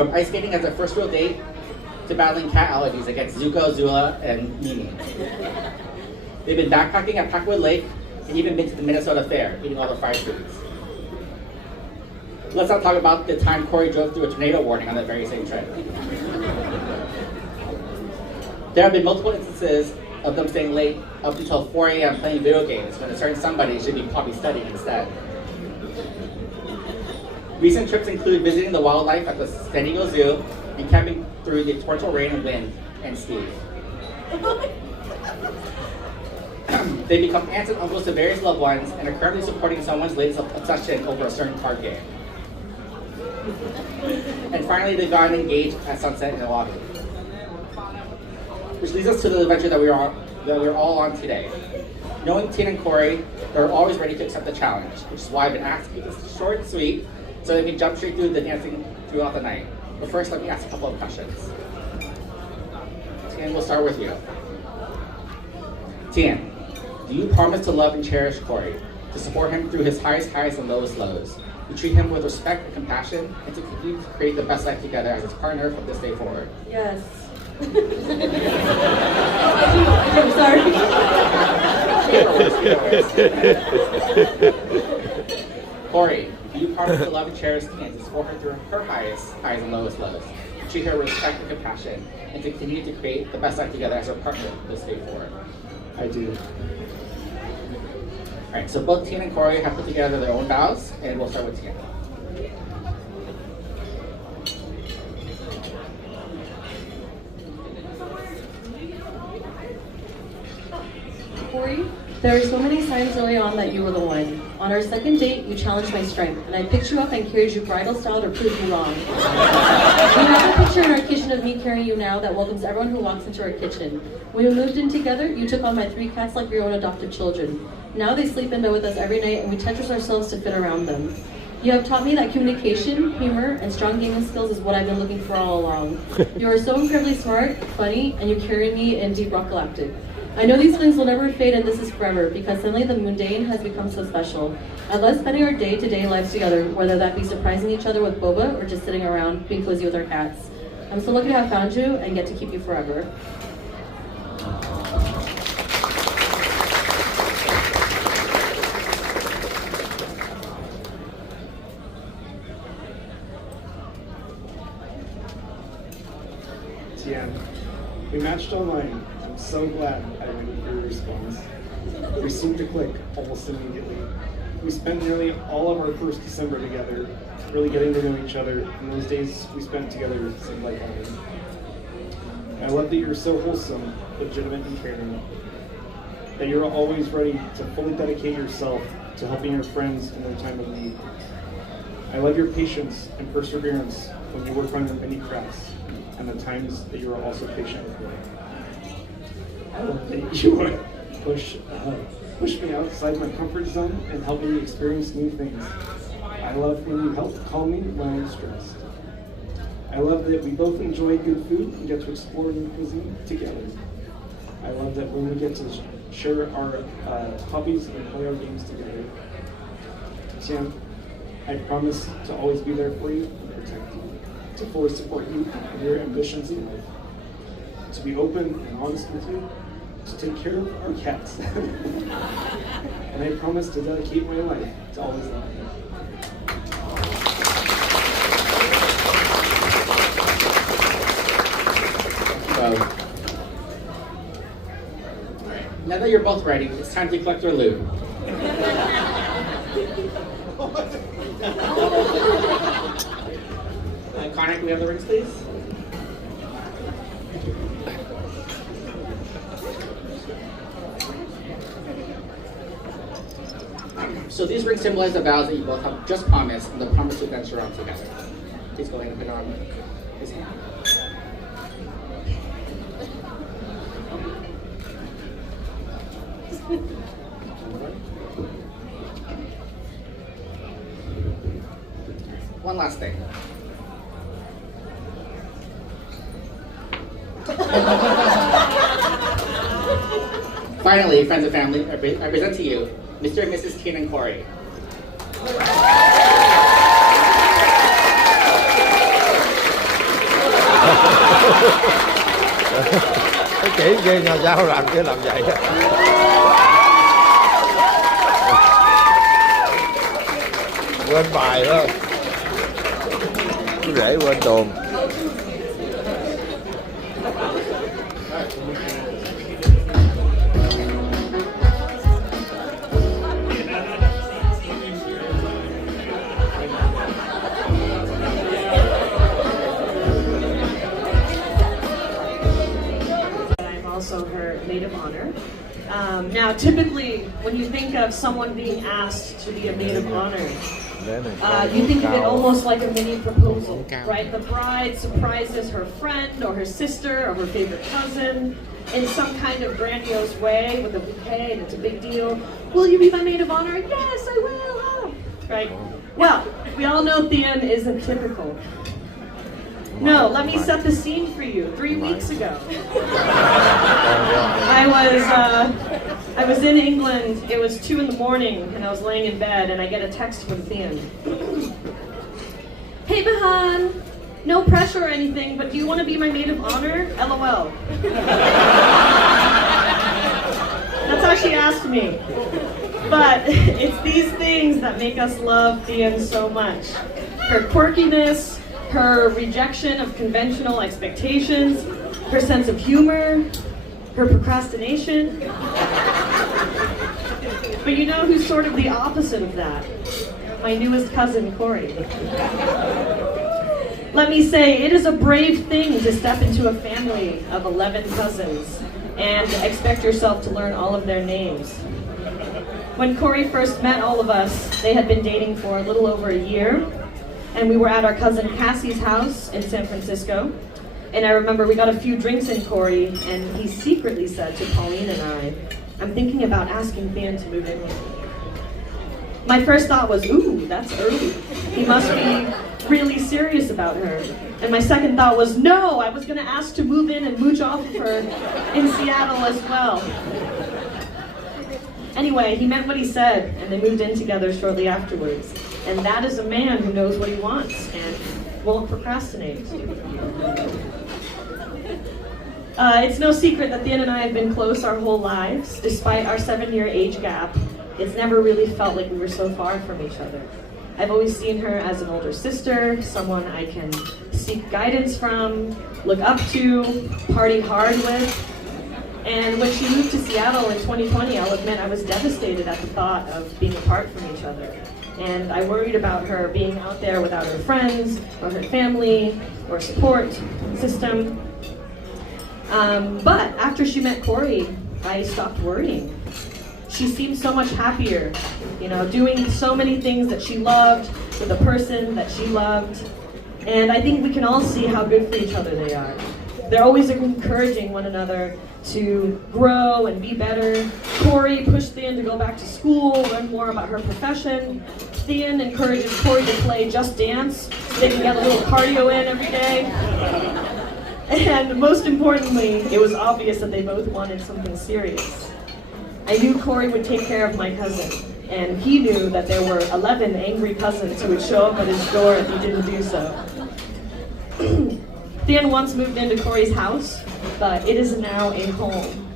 From ice skating as their first real date to battling cat allergies against Zuko, Zula, and Mimi. They've been backpacking at Packwood Lake and even been to the Minnesota Fair, eating all the fried foods. Let's not talk about the time Corey drove through a tornado warning on that very same trip. There have been multiple instances of them staying late up until 4 a.m. playing video games when a certain somebody should be probably studying instead. Recent trips include visiting the wildlife at the San Diego Zoo and camping through the torrential rain and wind and ski. They become aunts and uncles to various loved ones and are currently supporting someone's latest obsession over a certain card game. And finally, they've gotten engaged at sunset in Oahu. Which leads us to the adventure that we're all on today. Knowing Tina and Corey, they're always ready to accept the challenge, which is why I've been asked to keep this short and sweet so they can jump straight through the dancing throughout the night. But first, let me ask a couple of questions. Tian, we'll start with you. Tian, do you promise to love and cherish Corey, to support him through his highest highs and lowest lows, to treat him with respect and compassion, and to continue to create the best life together as his partner from this day forward? Yes. I'm sorry. Corey, do you promise to love and cherish Tian, to support her through her highest highs and lowest lows, to treat her with respect and compassion, and to continue to create the best life together as her partner from this day forward? I do. Alright, so both Tian and Corey have put together their own vows, and we'll start with Tian. Corey, there were so many signs early on that you were the one. On our second date, you challenged my strength, and I picked you up and carried you bridal style to prove you wrong. We have a picture in our kitchen of me carrying you now that welcomes everyone who walks into our kitchen. When we moved in together, you took on my 3 cats like your own adopted children. Now they sleep in bed with us every night, and we Tetris ourselves to fit around them. You have taught me that communication, humor, and strong gaming skills is what I've been looking for all along. You are so incredibly smart, funny, and you carry me in Deep Rock Galactic. I know these feelings will never fade and this is forever because suddenly the mundane has become so special. I love spending our day-to-day lives together, whether that be surprising each other with boba or just sitting around being cozy with our cats. I'm so lucky to have found you and get to keep you forever. Tian, we matched online. I'm so glad I waited for your response. We seemed to click almost immediately. We spent nearly all of our first December together, really getting to know each other, and those days we spent together seemed like heaven. I love that you're so wholesome, legitimate, and caring. That you're always ready to fully dedicate yourself to helping your friends in their time of need. I love your patience and perseverance when you work on your many crafts, and the times that you are also patient with me. I love that you push me outside my comfort zone and help me experience new things. I love when you help calm me when I'm stressed. I love that we both enjoy good food and get to explore new cuisine together. I love that when we get to share our hobbies and play our games together. Tian, I promise to always be there for you and protect you, to fully support you and your ambitions in life, to be open and honest with you, to take care of our cats. And I promise to dedicate my life to always love you. Now that you're both ready, it's time to collect your loot. Connor, can we have the rings, please? So these rings symbolize the vows that you both have just promised and the promise to venture on together. Please go ahead and put it on his hand. One last thing. Finally, friends and family, I present to you Mr. and Mrs. Tian and Corey. Cái chỉ kia nhà sao làm kia làm vậy. Quên bài đó. Cứ để quên tuồng. Also her maid of honor. Now, typically, when you think of someone being asked to be a maid of honor, you think of it almost like a mini proposal, right? The bride surprises her friend or her sister or her favorite cousin in some kind of grandiose way with a bouquet, and it's a big deal. Will you be my maid of honor? Yes, I will. Oh. Right? Well, we all know Thean isn't typical. No, let me set the scene for you. 3 weeks ago, I was in England. It was 2 in the morning, and I was laying in bed, and I get a text from Thean. Hey, Bahan, no pressure or anything, but do you want to be my maid of honor? LOL. That's how she asked me. But it's these things that make us love Thean so much. Her quirkiness, her rejection of conventional expectations, her sense of humor, her procrastination. But you know who's sort of the opposite of that? My newest cousin, Corey. Let me say, it is a brave thing to step into a family of 11 cousins and expect yourself to learn all of their names. When Corey first met all of us, they had been dating for a little over a year. And we were at our cousin Cassie's house in San Francisco. And I remember we got a few drinks in Corey, and he secretly said to Pauline and I, I'm thinking about asking Thean to move in with me. My first thought was, ooh, that's early. He must be really serious about her. And my second thought was, no, I was gonna ask to move in and mooch off of her in Seattle as well. Anyway, he meant what he said, and they moved in together shortly afterwards. And that is a man who knows what he wants and won't procrastinate. It's no secret that Thean and I have been close our whole lives. Despite our 7-year age gap, it's never really felt like we were so far from each other. I've always seen her as an older sister, someone I can seek guidance from, look up to, party hard with. And when she moved to Seattle in 2020, I'll admit I was devastated at the thought of being apart from each other. And I worried about her being out there without her friends, or her family, or support system. But after she met Corey, I stopped worrying. She seemed so much happier, doing so many things that she loved with a person that she loved. And I think we can all see how good for each other they are. They're always encouraging one another to grow and be better. Corey pushed Thean to go back to school, learn more about her profession. Thean encourages Corey to play Just Dance so they can get a little cardio in every day. And most importantly, it was obvious that they both wanted something serious. I knew Corey would take care of my cousin, and he knew that there were 11 angry cousins who would show up at his door if he didn't do so. Thean once moved into Corey's house, but it is now a home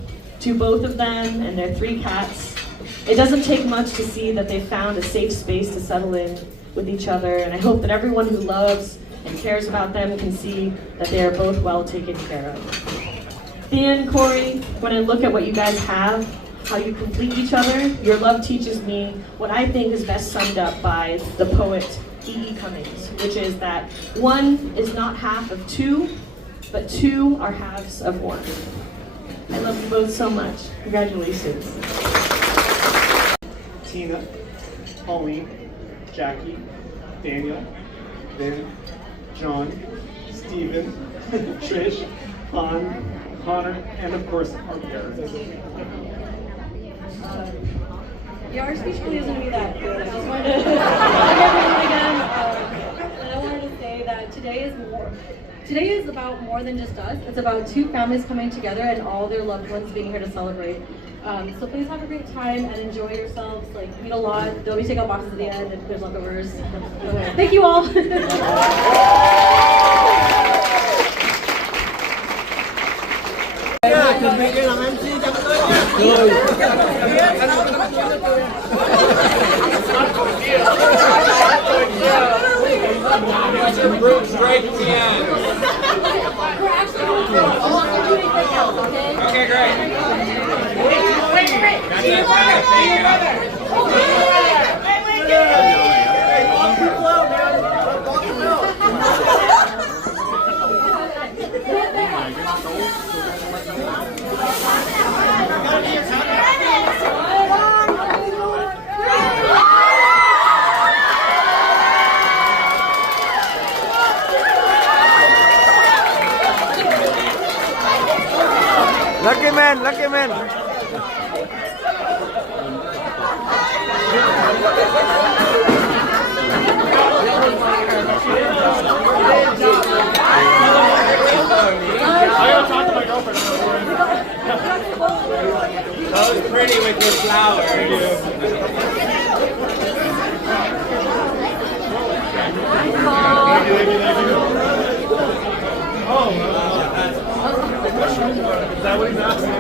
to both of them and their 3 cats. It doesn't take much to see that they've found a safe space to settle in with each other, and I hope that everyone who loves and cares about them can see that they are both well taken care of. Thean, Corey, when I look at what you guys have, how you complete each other, your love teaches me what I think is best summed up by the poet E.E. Cummings, which is that 1 is not half of 2, but 2 are halves of 1. I love you both so much. Congratulations. Tina, Pauline, Jackie, Daniel, Vin, John, Steven, Trish, Han, Connor, and of course, our parents. Our speech really isn't going to be that good. I just wanted to again, and I wanted to say that today is about more than just us. It's about 2 families coming together and all their loved ones being here to celebrate. So please have a great time and enjoy yourselves. Eat a lot. Don't be take out boxes at the end if there's leftovers. Thank you all. chuẩn bị làm MC cho tôi nhé. Brooks right at the end. Okay, great. Lucky man, lucky man. That was pretty with your flowers. Is that what he's asking?